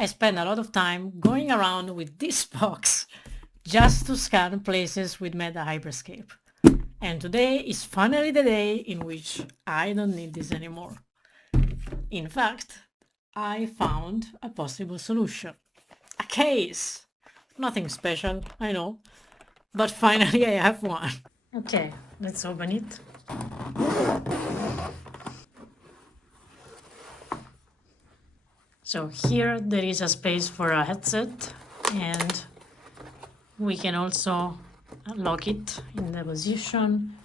I spend a lot of time going around with this box just to scan places with Meta Hyperscape. And today is finally the day in which I don't need this anymore. In fact, I found a possible solution. A case! Nothing special, I know, but finally I have one. Okay, let's open it. So here there is a space for a headset, and we can also lock it in the position.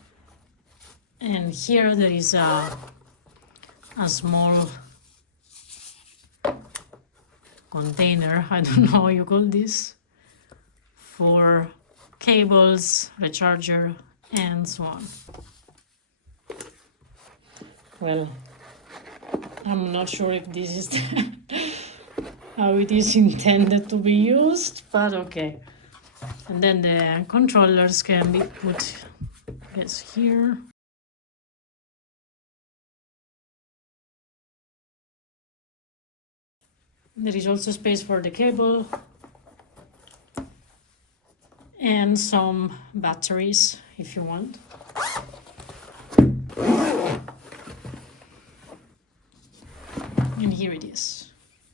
And here there is a small container, I don't know how you call this, for cables, recharger, and so on. Well, I'm not sure if this is how it is intended to be used, but okay. And then the controllers can be put, yes, here. There is also space for the cable and some batteries if you want. And here it is.